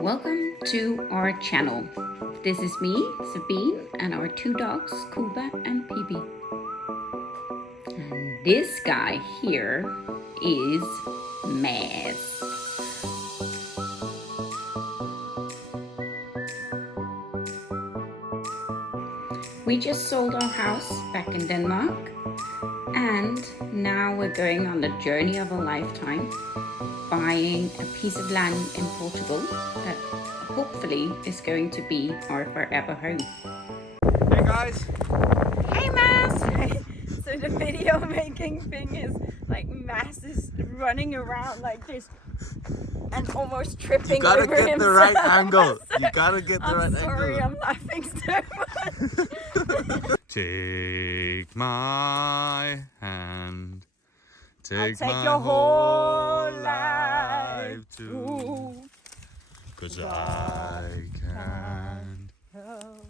Welcome to our channel. This is me, Sabine, and our two dogs, Cuba and Pippi. And this guy here is Maz. We just sold our house back in Denmark, and now we're going on the journey of a lifetime, buying a piece of land in Portugal that hopefully is going to be our forever home. Hey guys! Hey Maz! So the video making thing is like Maz is running around like this and almost tripping over himself. You gotta get the right angle. You gotta get the right angle. Sorry, I'm laughing so much. Take my hand. I'll take my your whole life too. 'Cause I can't help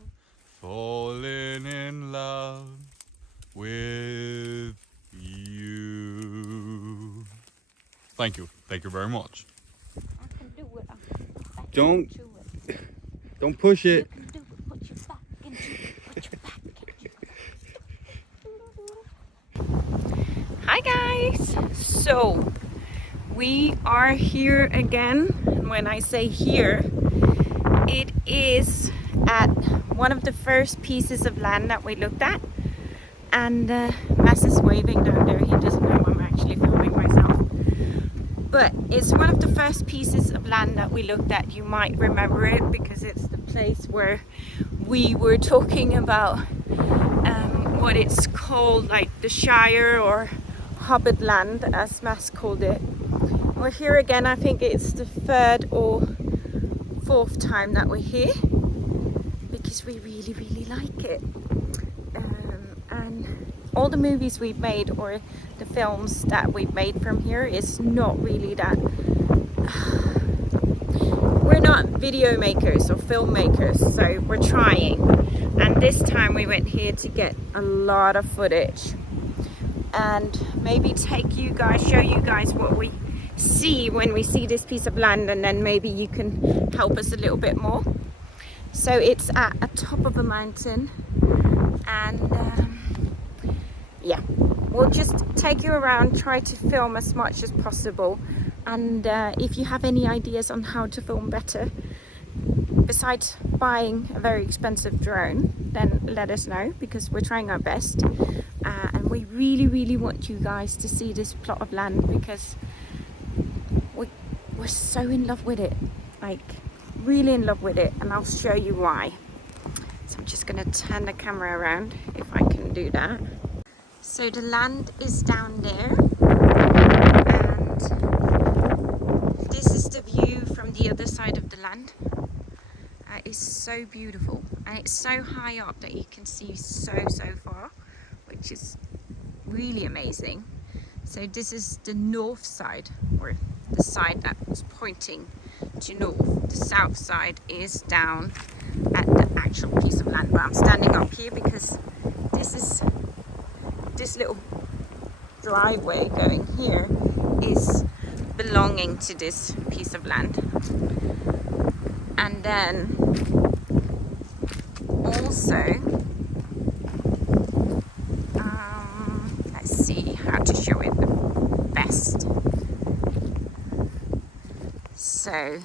falling in love with you. Thank you. Thank you very much. I can do it. I'm Don't into it. don't push You it. can do it. Put your back into it. Put your back into it. Hi guys! So we are here again. And when I say here, it is at one of the first pieces of land that we looked at. And Mass is waving down there. He doesn't know I'm actually filming myself. But it's one of the first pieces of land that we looked at. You might remember it because it's the place where we were talking about what it's called, like the Shire or hobbit land, as Mass called it. We're here again. I think it's the third or fourth time that we're here because we really like it. And all the movies we've made or the films that we've made from here is not really that. We're not video makers or filmmakers, so we're trying. And this time we went here to get a lot of footage and maybe take you guys, show you guys what we see when we see this piece of land, and then maybe you can help us a little bit more. So it's at a top of a mountain, and yeah, we'll just take you around, try to film as much as possible. And if you have any ideas on how to film better, besides buying a very expensive drone, then let us know, because we're trying our best. And we really want you guys to see this plot of land, because we're so in love with it, like really in love with it, and I'll show you why. So I'm just gonna turn the camera around if I can do that. So the land is down there, and this is the view from the other side of the land. It's so beautiful, and it's so high up that you can see so far, which is really amazing. So this is the north side, or the side that was pointing to north. The south side is down at the actual piece of land, but I'm standing up here because this little driveway going here is belonging to this piece of land. And then also let's see how to show it the best. So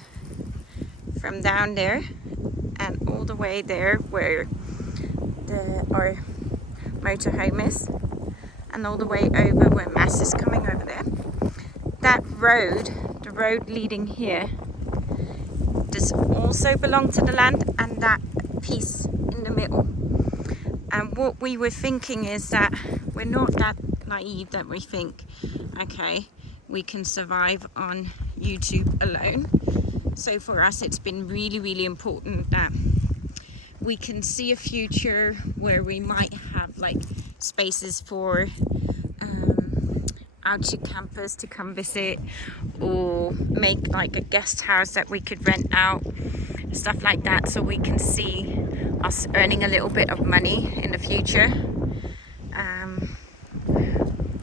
from down there and all the way there where our motorhome is, and all the way over where Mass is coming over there, that road, the road leading here, does also belong to the land, and that piece in the middle. And what we were thinking is that we're not that naive that we think, okay, we can survive on YouTube alone. So for us, it's been really important that we can see a future where we might have like spaces for outer campers to come visit, or make like a guest house that we could rent out, stuff like that, so we can see us earning a little bit of money in the future.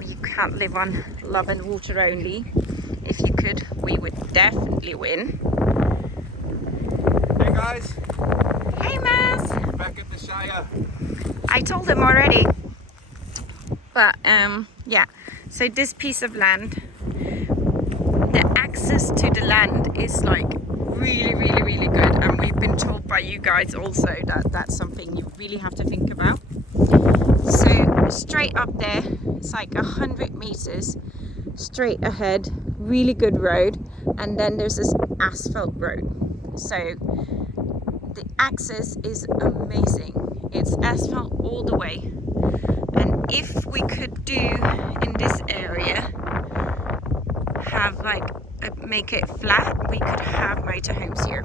You can't live on love and water only. If you could, we would definitely win. guys, Hey, Maz. back at the Shire. I told him already. But yeah, so this piece of land, the access to the land is like really good, and we've been told by you guys also that that's something you really have to think about. So straight up there, it's like 100 meters straight ahead, really good road, and then there's this asphalt road. So the access is amazing. It's asphalt all the way. And if we could do in this area, have like make it flat, we could have motorhomes here.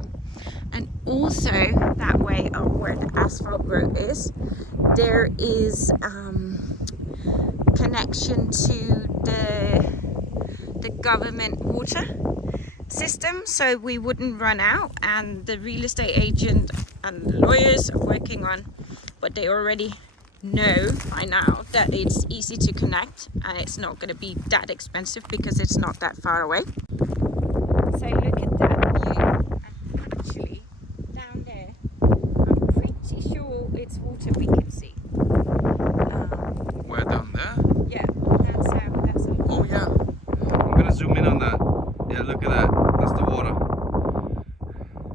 And also that way up where the asphalt road is, there is connection to the government water system, so we wouldn't run out. And the real estate agent and the lawyers are working on, but they already know by now that it's easy to connect and it's not going to be that expensive because it's not that far away. So look at that view, and actually down there I'm pretty sure it's water we can see. Where down there? Yeah, that's a Oh yeah. I'm gonna zoom in on that. Yeah, look at that. That's the water.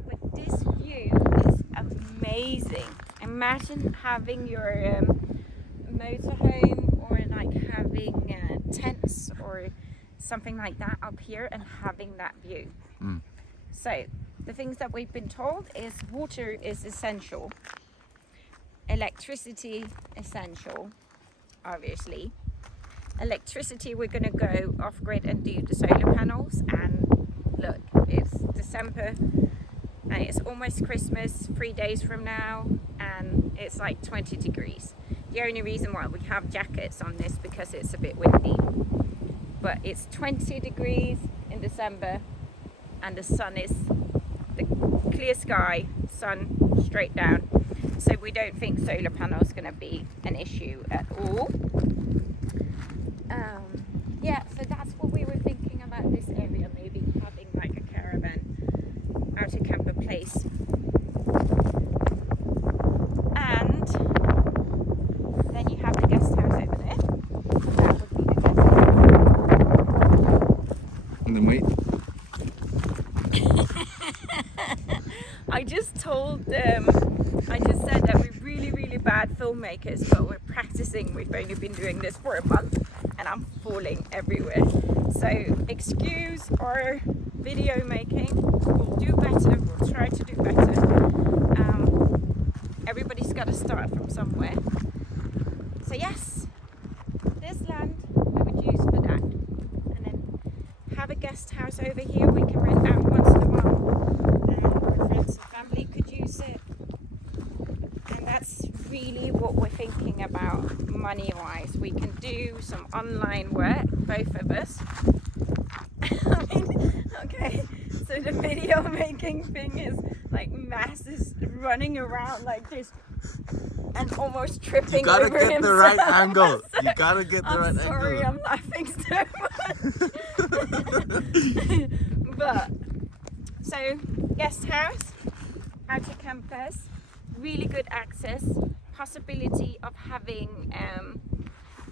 But this view is amazing. Imagine having your motorhome, or like having tents or something like that up here and having that view. So the things that we've been told is water is essential, electricity essential, obviously. Electricity, we're going to go off grid and do the solar panels. And look, it's December and it's almost Christmas, 3 days from now, and it's like 20 degrees. The only reason why we have jackets on this because it's a bit windy, but it's 20 degrees in December and the sun is the clear sky, sun straight down, so we don't think solar panels going to be an issue at all. Yeah, so that's what we were thinking about this area, maybe having like a caravan outer camper place. And then you have the guest house over there. That would be the guest house. And then wait. I just said that we're really bad filmmakers, but we're practicing. We've only been doing this for a month and I'm falling everywhere. So excuse our video making. We'll do better. We'll try to do better. Everybody's got to start from somewhere. So yes, this land we would use for that. And then have a guest house over here we can rent out once in a while. Our friends and family could use it. And that's really what we're thinking about money-wise. We can do some online work, both of us. I mean, okay, so the video making thing is like masses running around like this and almost tripping You gotta over get himself. the right angle. You gotta get the right Sorry, angle. I'm laughing so much. But, so, guest house, outer campus, really good access, possibility of having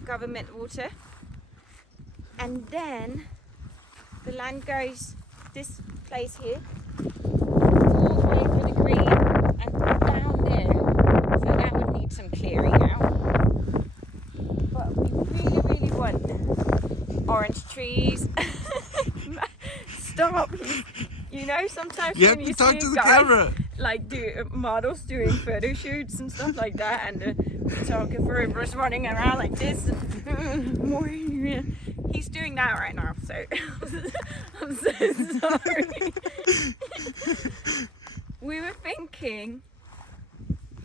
government water, and then the land goes this place here all the way to the green and down there, so that would need some clearing out, but we really want orange trees. Stop. You know, sometimes You when have you to talk see to the guys camera. like do models doing photo shoots and stuff like that, and the photographer was running around like this. He's doing that right now, so I'm so sorry. We were thinking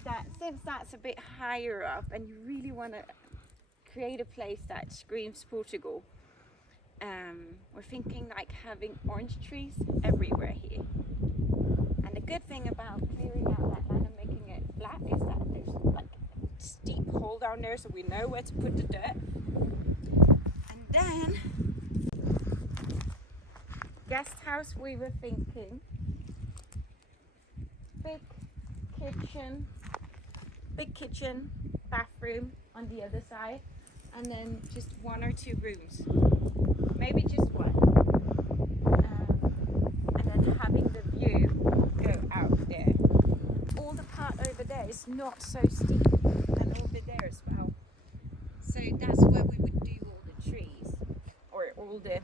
that since that's a bit higher up and you really want to create a place that screams Portugal, we're thinking like having orange trees everywhere here. And the good thing about clearing out that land and making it flat is that there's like a steep hole down there, so we know where to put the dirt. And then guest house, we were thinking big kitchen, bathroom on the other side, and then just 1 or 2 rooms, maybe just one, and then having the view go out there. All the part over there is not so steep, and over there as well. So that's where we would do all the trees, or all the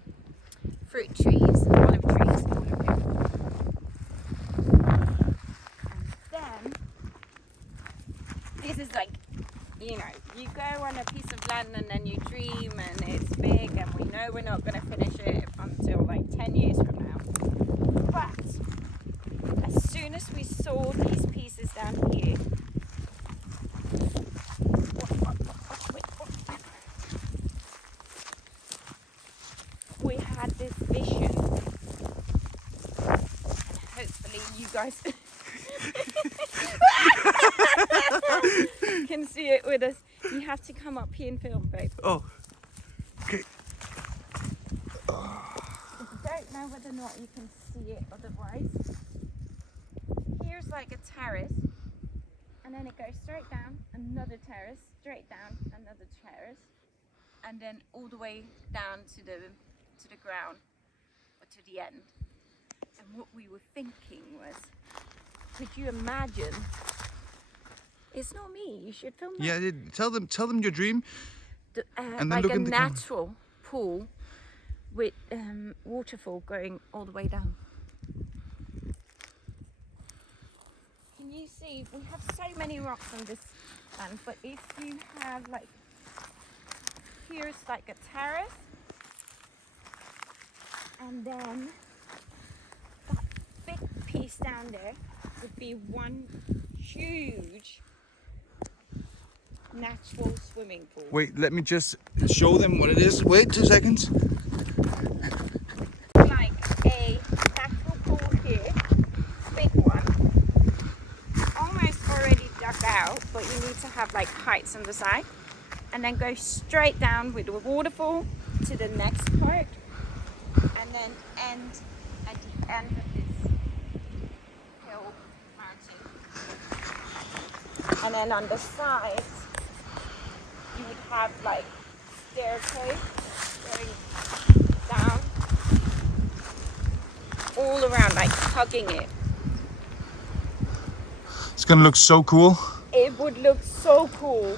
fruit trees, olive trees, all of them. And then this is like, you know, you go on a piece of land and then you dream and it's big and we know we're not going to finish it until like 10 years from now. But as soon as we saw these pieces down here, we had this vision, and hopefully you guys can see it with us. You have to come up here and film, babe. Oh, okay. I don't know whether or not you can see it otherwise. Here's like a terrace, and then it goes straight down, another terrace, straight down, another terrace, and then all the way down to the ground, or to the end. And what we were thinking was, could you imagine? It's not me. You should film that. Yeah, tell them your dream. And then like a natural pool with waterfall going all the way down. Can you see? We have so many rocks on this land, but if you have like, here's like a terrace, and then that big piece down there would be one huge natural swimming pool. Wait, let me just show them what it is. Wait 2 seconds. Like a natural pool here, big one, almost already dug out, but you need to have like heights on the side, and then go straight down with a waterfall to the next part, and then end at the end of this hill mountain. And then on the sides, you would have like staircase going down all around, like hugging it. It's gonna look so cool. It would look so cool.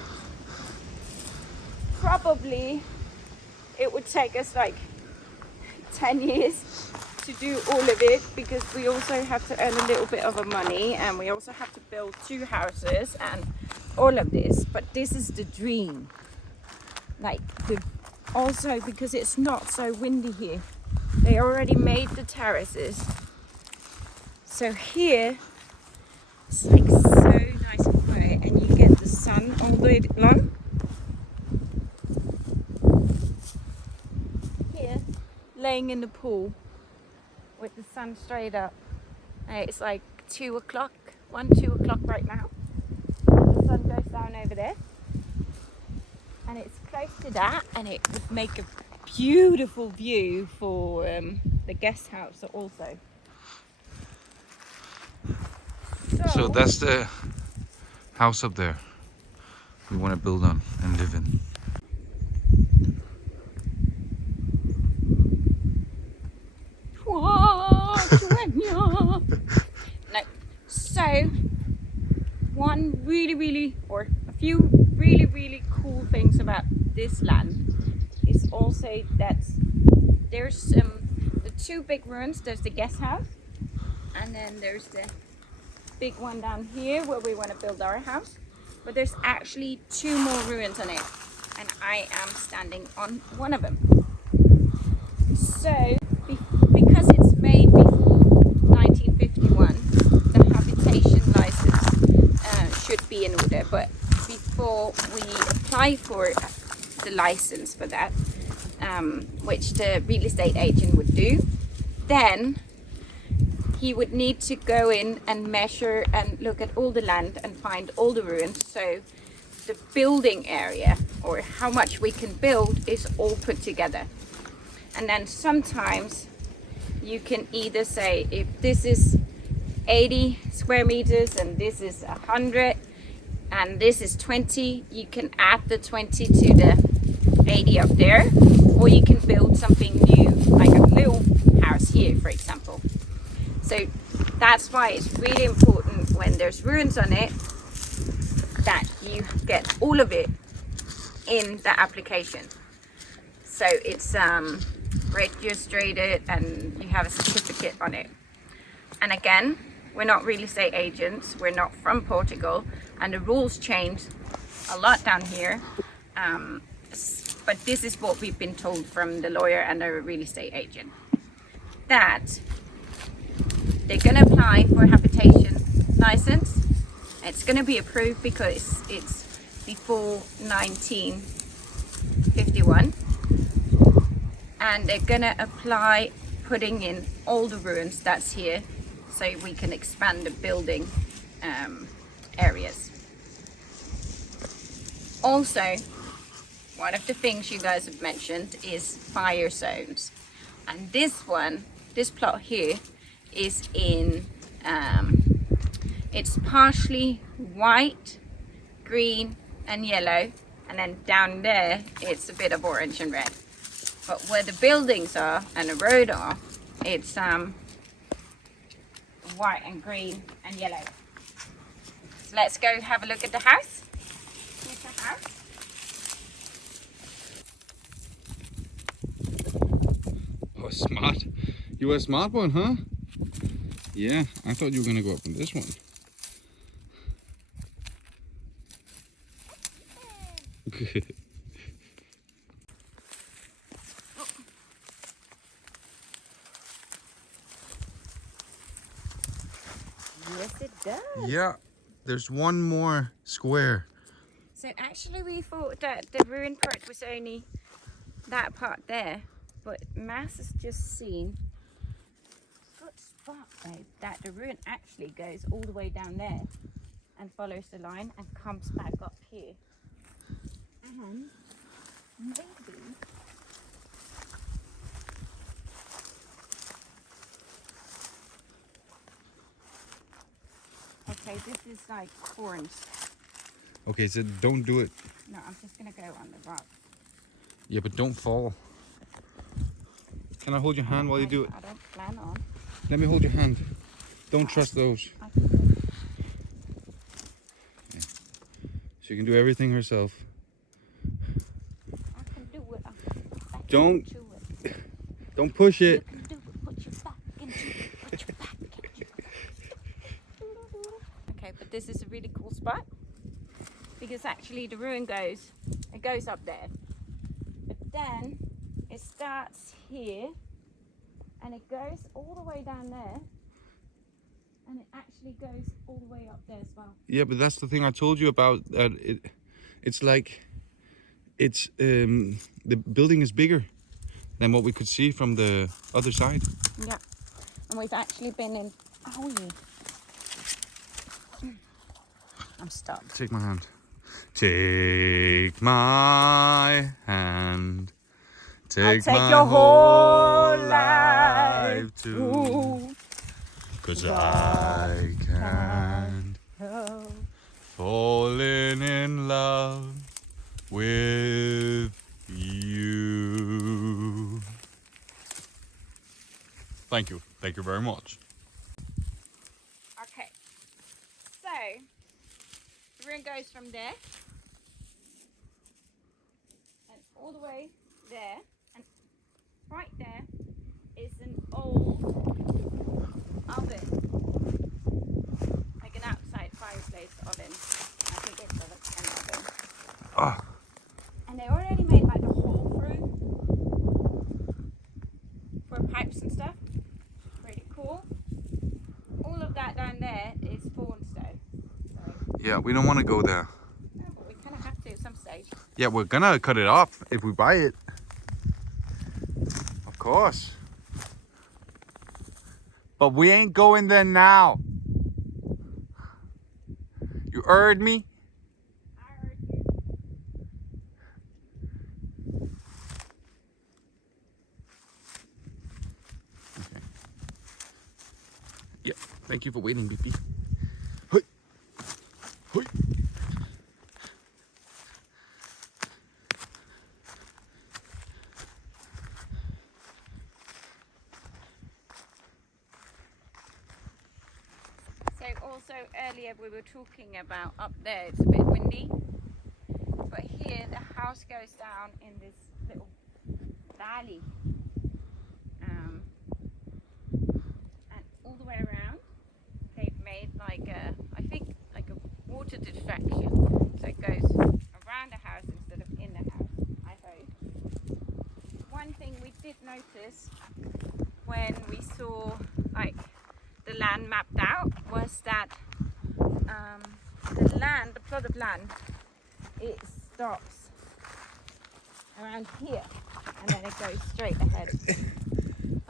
Probably it would take us like 10 years to do all of it, because we also have to earn a little bit of money, and we also have to build 2 houses and all of this. But this is the dream. Like also because it's not so windy here. They already made the terraces. So here it's like so nice and quiet, and you get the sun all the way long. Here, laying in the pool with the sun straight up. It's like 2 o'clock, 2 o'clock right now. The sun goes down over there, and it's close to that, and it would make a beautiful view for the guest house also. So that's the house up there we want to build on and live in. No. So one or a few really cool things about this land is also that there's the 2 big ruins. There's the guest house, and then there's the big one down here where we want to build our house. But there's actually 2 more ruins on it, and I am standing on one of them. So because it's made before 1951, the habitation license should be in order. But before we apply for the license for that, which the real estate agent would do, then he would need to go in and measure and look at all the land and find all the ruins. So the building area, or how much we can build, is all put together. And then sometimes you can either say, if this is 80 square meters, and this is 100, and this is 20. You can add the 20 to the 80 up there, or you can build something new, like a little house here, for example. So that's why it's really important when there's ruins on it that you get all of it in the application. So it's registered and you have a certificate on it. And again, we're not real estate agents, we're not from Portugal, and the rules change a lot down here. But this is what we've been told from the lawyer and the real estate agent, that they're going to apply for a habitation license. It's going to be approved because it's before 1951, and they're going to apply putting in all the ruins that's here, so we can expand the building areas. Also, one of the things you guys have mentioned is fire zones, and this plot here is in it's partially white, green and yellow, and then down there it's a bit of orange and red. But where the buildings are and the road are, it's white and green and yellow. So let's go have a look at the house. Here's the house. Oh, smart. You were a smart one, huh? Yeah, I thought you were gonna go up on this one. Yes, it does. Yeah, there's one more square. So actually we thought that the ruined part was only that part there, but Mass has just seen, good spot babe, that the ruin actually goes all the way down there and follows the line and comes back up here. And maybe okay, this is like thorns. Okay, so don't do it. No, I'm just gonna go on the rock. Yeah, but don't fall. Can I hold your hand while you do it? I don't plan on. Let me hold your hand. Don't trust those. I can do it. She can do everything herself. I can do it. I'll back Don't- into it. Don't push You it. can do it. Put your back into it. Put your back into it. Okay, but this is a really cool spot because actually the ruin goes up there, but then it starts here and it goes all the way down there, and it actually goes all the way up there as well. Yeah, but that's the thing I told you about. That it's like the building is bigger than what we could see from the other side. Yeah, and we've actually been in. Oh yeah. I'm stuck. Take my hand. Take my hand. I'll take my your whole life too. 'Cause I can't help. falling in love with you. Thank you. Thank you very much. Okay, so the ruin goes from there and all the way there, and right there is an old oven, like an outside fireplace oven. I think it's an oven. Ah, And they already made like a hole through for pipes and stuff. Pretty cool. All of that down there is thornstone. So, yeah, we don't want to go there. no, but we kind of have to at some stage. Yeah, we're gonna cut it off if we buy it. Of course. But we ain't going there now. You heard me? I heard you. Yeah. Thank you for waiting, Pippi. Hoi. Hoi. So also earlier we were talking about up there, it's a bit windy. But here the house goes down in this little valley. And all the way around they've made like a, I think like a water distraction. So it goes around the house instead of in the house, I hope. One thing we did notice when we saw like the land mapped out was that the plot of land, it stops around here and then it goes straight ahead.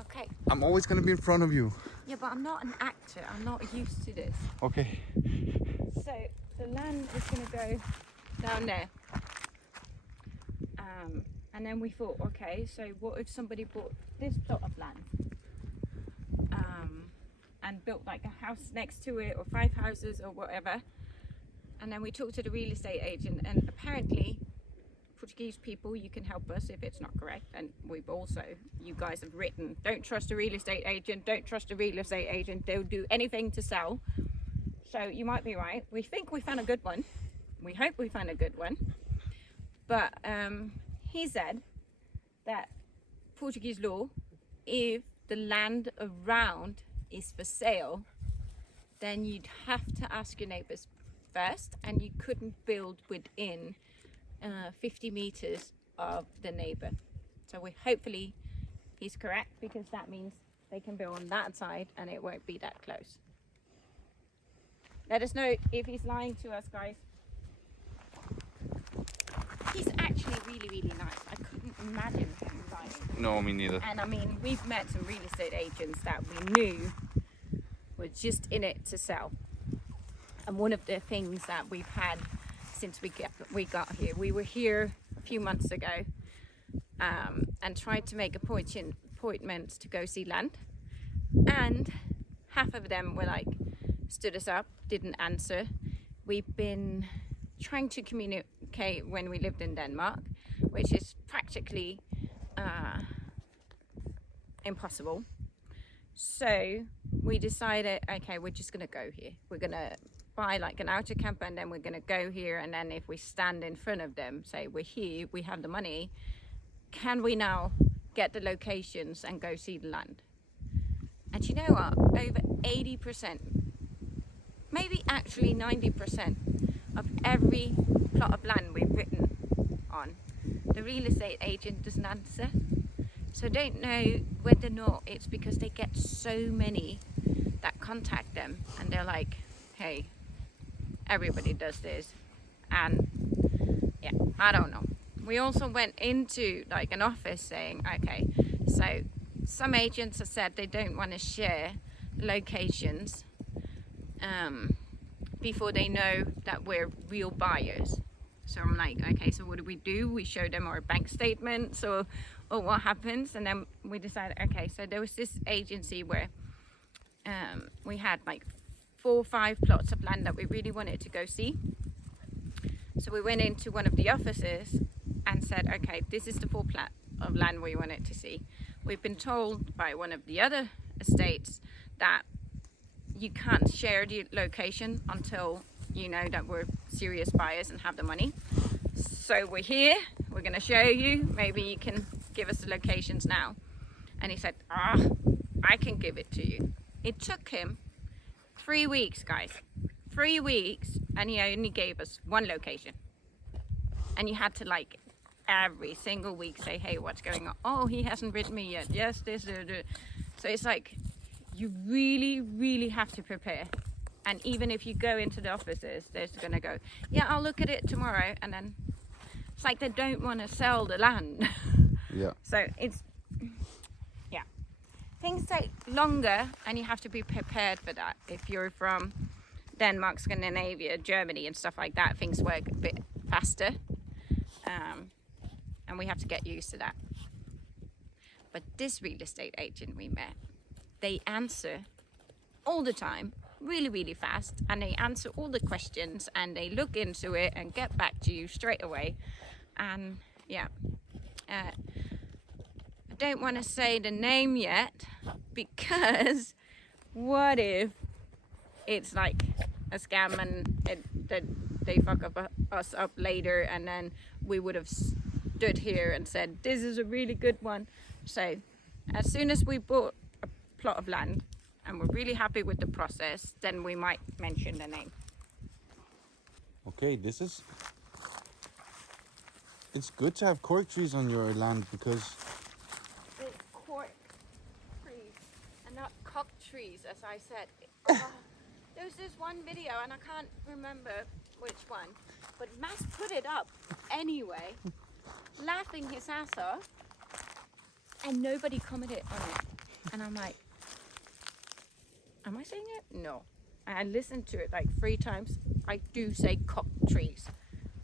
Okay. I'm always gonna be in front of you. Yeah, but I'm not an actor. I'm not used to this. Okay. So the land is going to go down there. And then we thought, okay, so what if somebody bought this plot of land and built like a house next to it or 5 houses or whatever. And then we talked to the real estate agent, and apparently Portuguese people, you can help us if it's not correct. And we've also, you guys have written, don't trust a real estate agent, don't trust a real estate agent, they'll do anything to sell. So you might be right. We think we found a good one. We hope we found a good one. But he said that Portuguese law, if the land around is for sale, then you'd have to ask your neighbours first, and you couldn't build within 50 meters of the neighbor. So hopefully he's correct, because that means they can build on that side and it won't be that close. Let us know if he's lying to us, guys. He's actually really, really nice. I couldn't imagine him lying. No, me neither. And I mean, we've met some real estate agents that we knew were just in it to sell. And one of the things that we've had since we got here, we were here a few months ago and tried to make appointments to go see land, and half of them were like, stood us up, didn't answer. We've been trying to communicate when we lived in Denmark, which is practically impossible. So we decided, okay, we're just gonna go here. We're gonna buy like an outer camper, and then we're gonna go here, and then if we stand in front of them, say we're here, we have the money, can we now get the locations and go see the land? And you know what, over 80%, maybe actually 90% of every plot of land we've written on, the real estate agent doesn't answer. So don't know whether or not it's because they get so many that contact them and they're like, hey, everybody does this. And yeah, I don't know. We also went into like an office saying, okay, so some agents have said they don't want to share locations before they know that we're real buyers. So I'm like, okay, so what do? We show them our bank statements or what happens? And then we decided, okay, so there was this agency where we had like 4 or 5 plots of land that we really wanted to go see. So we went into one of the offices and said, okay, this is the 4 plot of land we wanted to see. We've been told by one of the other estates that you can't share the location until you know that we're serious buyers and have the money. So we're here, we're gonna show you, maybe you can give us the locations now. And he said, I can give it to you. It took him 3 weeks, guys. 3 weeks, and he only gave us 1 location. And you had to like every single week say, hey, what's going on? Oh, he hasn't written me yet. Yes, this. So it's like, you really, really have to prepare. And even if you go into the offices, they're just gonna go, yeah, I'll look at it tomorrow. And then it's like they don't want to sell the land. Yeah. So it's, yeah. Things take longer, and you have to be prepared for that. If you're from Denmark, Scandinavia, Germany and stuff like that, things work a bit faster. And we have to get used to that. But this real estate agent we met, they answer all the time, really, really fast, and they answer all the questions and they look into it and get back to you straight away. And yeah, I don't want to say the name yet, because what if it's like a scam and that they fuck us up later, and then we would have stood here and said this is a really good one. So as soon as we bought a plot of land and we're really happy with the process, then we might mention the name. Okay, it's good to have cork trees on your land, because It's cork trees and not cock trees, as I said. There's this one video and I can't remember which one, but Mass put it up anyway, laughing his ass off, and nobody commented on it. And I'm like, am I saying it? No. And I listened to it like 3 times. I do say cock trees.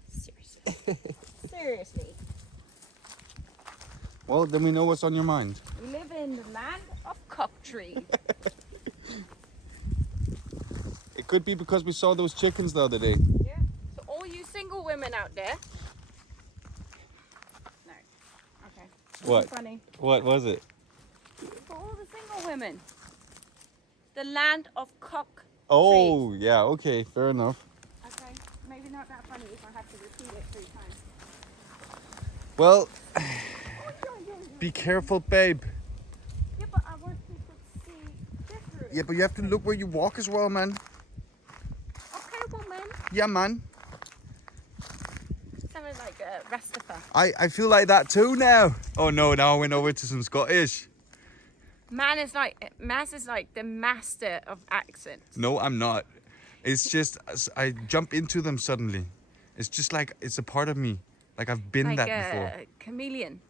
Seriously. Seriously. well, then we know what's on your mind. We live in the land of cock trees. It could be because we saw those chickens the other day. Yeah. So all you single women out there. No. Okay. What? Funny. What was it? For all the single women. The land of cock Oh, trees. yeah, okay, fair enough. Okay. Maybe not that funny if I have to repeat it 3 times. Well, be careful, babe. Yeah, but I want people to see different. Yeah, but you have to look where you walk as well, man. Okay, woman. Yeah, man. Sounded like a Rastafari. I feel like that too now. Oh no, now I went over to some Scottish. Mass is like the master of accents. No, I'm not. It's just, I jump into them suddenly. It's just like, it's a part of me. Like I've been Like that a before. chameleon.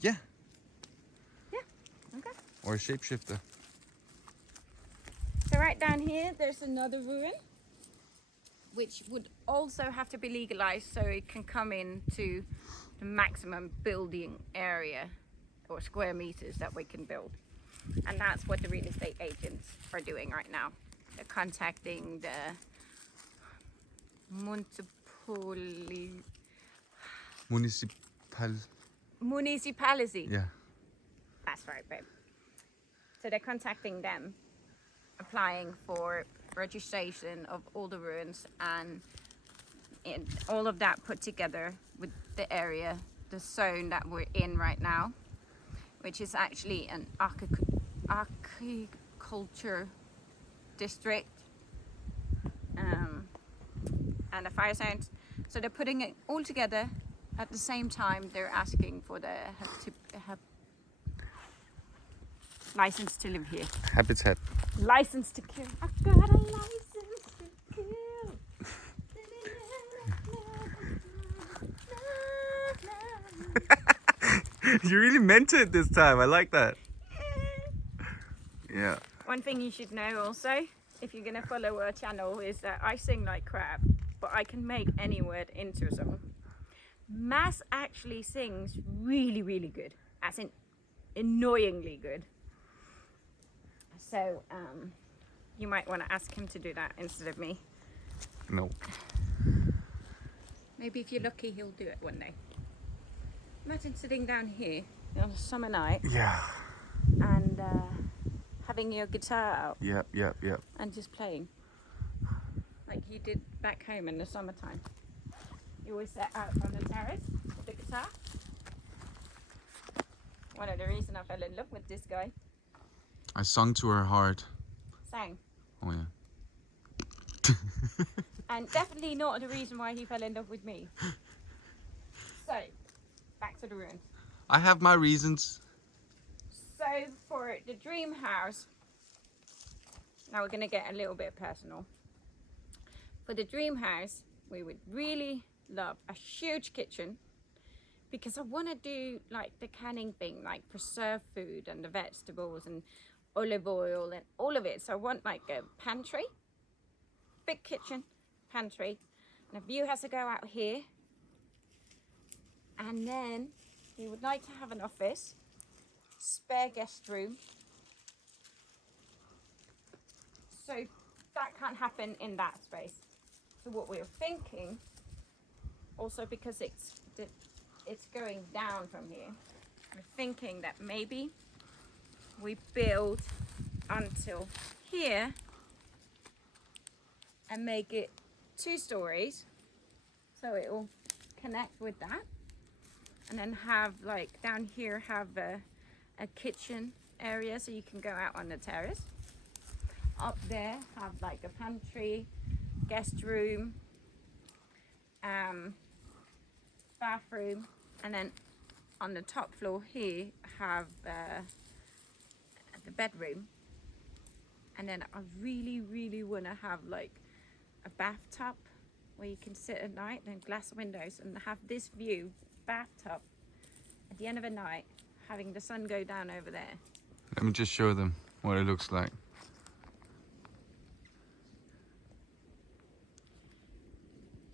Yeah, Yeah. Okay. or a shapeshifter. So right down here, there's another ruin, which would also have to be legalized so it can come into the maximum building area or square meters that we can build. And that's what the real estate agents are doing right now. They're contacting the municipality. Yeah. That's right, babe. So they're contacting them, applying for registration of all the ruins, and all of that put together with the area, the zone that we're in right now, which is actually an agriculture district, and the fire zones. So they're putting it all together. At the same time, they're asking for the license to live here. Habitat. License to kill. I've got a license to kill. You really meant it this time. I like that. Yeah. One thing you should know also, if you're gonna follow our channel, is that I sing like crap, but I can make any word into a song. Mass actually sings really, really good, as in annoyingly good. So you might want to ask him to do that instead of me. No. Maybe if you're lucky, he'll do it one day. Imagine sitting down here on a summer night Yeah. and having your guitar out Yep. and just playing like you did back home in the summertime. You always sat out on the terrace with the guitar. One of the reasons I fell in love with this guy. I sung to her heart. Sang. Oh yeah. And definitely not the reason why he fell in love with me. So, back to the ruins. I have my reasons. So, for the dream house, now we're going to get a little bit personal. For the dream house, we would really love a huge kitchen, because I want to do like the canning thing, like preserve food and the vegetables and olive oil and all of it. So I want like a pantry, big kitchen, pantry, and a view has to go out here. And then we would like to have an office, spare guest room, can't happen in that space. So what we're thinking, also because it's going down from here, we're thinking that maybe we build until here and make it 2 stories, so it will connect with that, and then have like down here have a kitchen area so you can go out on the terrace. Up there have like a pantry, guest room, bathroom, and then on the top floor here have the bedroom. And then I really want to have like a bathtub where you can sit at night, and glass windows, and have this view, bathtub, at the end of the night, having the sun go down over there. Let me just show them what it looks like.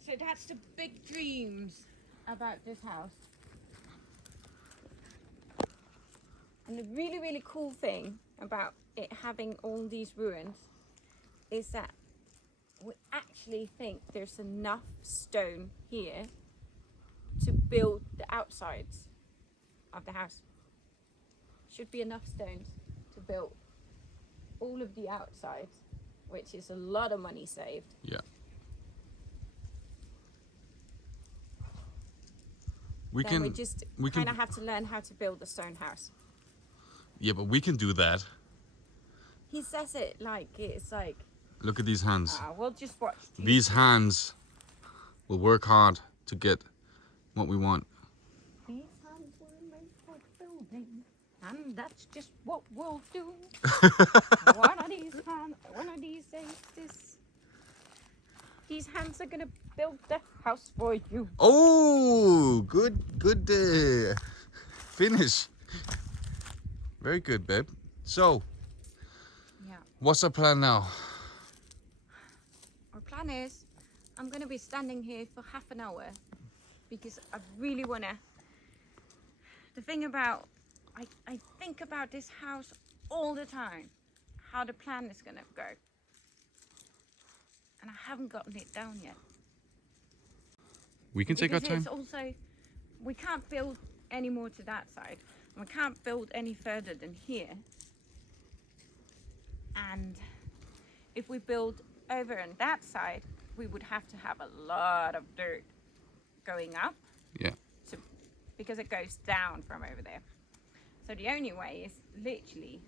So that's the big dreams about this house. And the really cool thing about it having all these ruins is that we actually think there's enough stone here to build the outsides of the house. Should be enough stones to build all of the outsides, which is a lot of money saved. Yeah. We Then we can kind of have to learn how to build a stone house. Yeah, but we can do that. He says it like it's like, Look at these hands. we'll just watch TV. These hands will work hard to get what we want. These hands were made for building, and that's just what we'll do. One of these days, these hands are gonna build the house for you. Oh, good finish. Very good, babe. So, Yeah. what's our plan now? Our plan is, I'm gonna be standing here for half an hour because I really wanna. The thing about, I think about this house all the time, how the plan is gonna go, and I haven't gotten it down yet. We can take our Because time. it's also, we can't build any more to that side, and we can't build any further than here. And if we build over on that side, we would have to have a lot of dirt going up. Yeah. Because it goes down from over there. So the only way is literally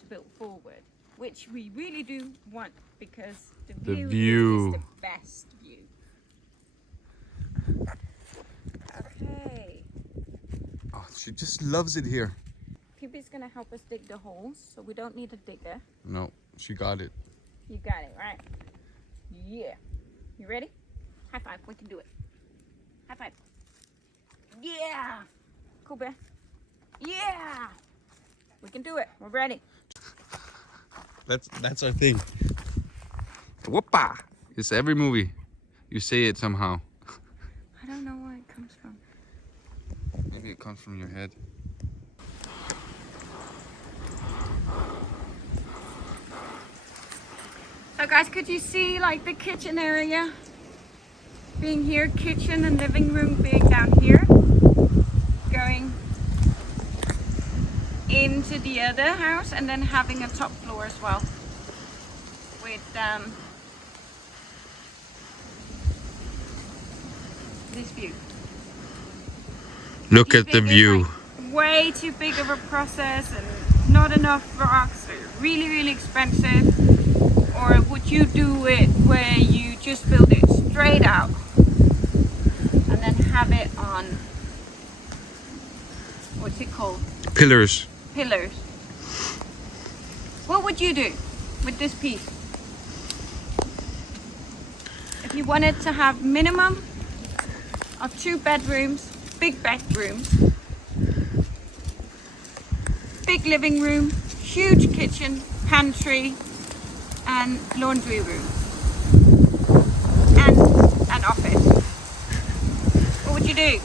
to build forward, which we really do want because the view view. is the best view. Okay. Oh, she just loves it here. Pippi's gonna help us dig the holes, so we don't need a digger. No, she got it. You got it, right? Yeah. You ready? High five, we can do it. High five. Yeah! Cool, bear. Yeah! We can do it. We're ready. That's our thing. Whoopa! It's every movie. You say it somehow. I don't know where it comes from. Maybe it comes from your head. So guys, could you see like the kitchen area being here, kitchen and living room being down here, going into the other house, and then having a top floor as well with this view. Look Do you at the think it's, view. like, way too big of a process and not enough rocks, really expensive? Or would you do it where you just build it straight out and then have it on, what's it called? Pillars. Pillars. What would you do with this piece? If you wanted to have minimum of 2 bedrooms, big bedrooms, big living room, huge kitchen, pantry, and laundry room, and an office, what would you do?